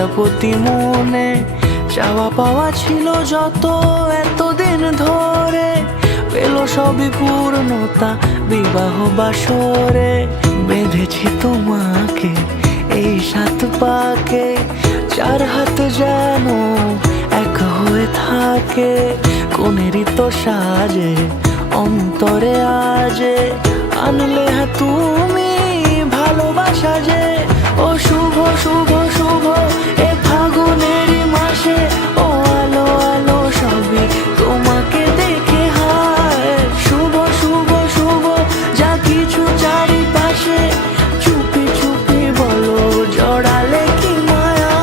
প্রজাপতি মনে চাওয়া পাওয়া ছিল যত এতদিন ধরে, পেল সবই পূর্ণতা বিবাহ বাসরে। বেঁধেছি তোমাকে এই 7 পাকে, 4 হাত যেন এক হয়ে থাকে। কোনেরই তো সাজে অন্তরে আজে আনলে তুমি ভালোবাসা যে। ও শুভ শুভ শুভ এ ফাগুনেরই মাসে, ও আলো আলো সবই তোমাকে দেখে হায়। শুভ শুভ শুভ যা কিছু চারিপাশে, চুপি চুপি বলো জড়ালে কি মায়া।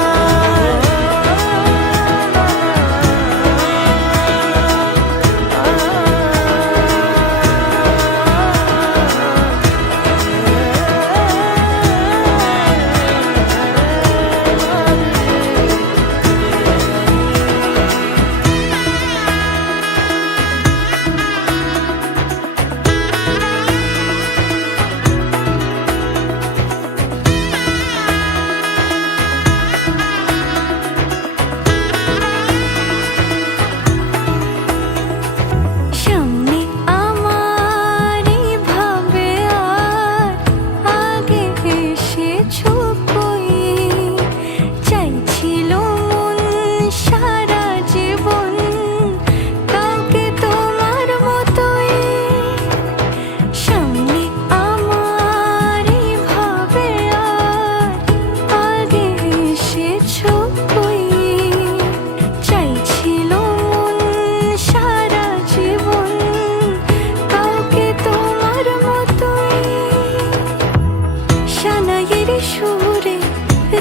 সুরে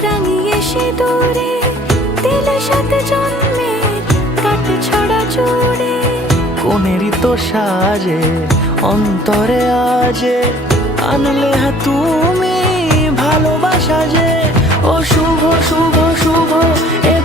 রাঙিয়ে সে দূরে দিলে 7 জন্মের কাট ছড়া জোরে। কোনেরই তো সাজে অন্তরে আজে আনলে তুমি ভালোবাসা যে। ও শুভ শুভ শুভ এ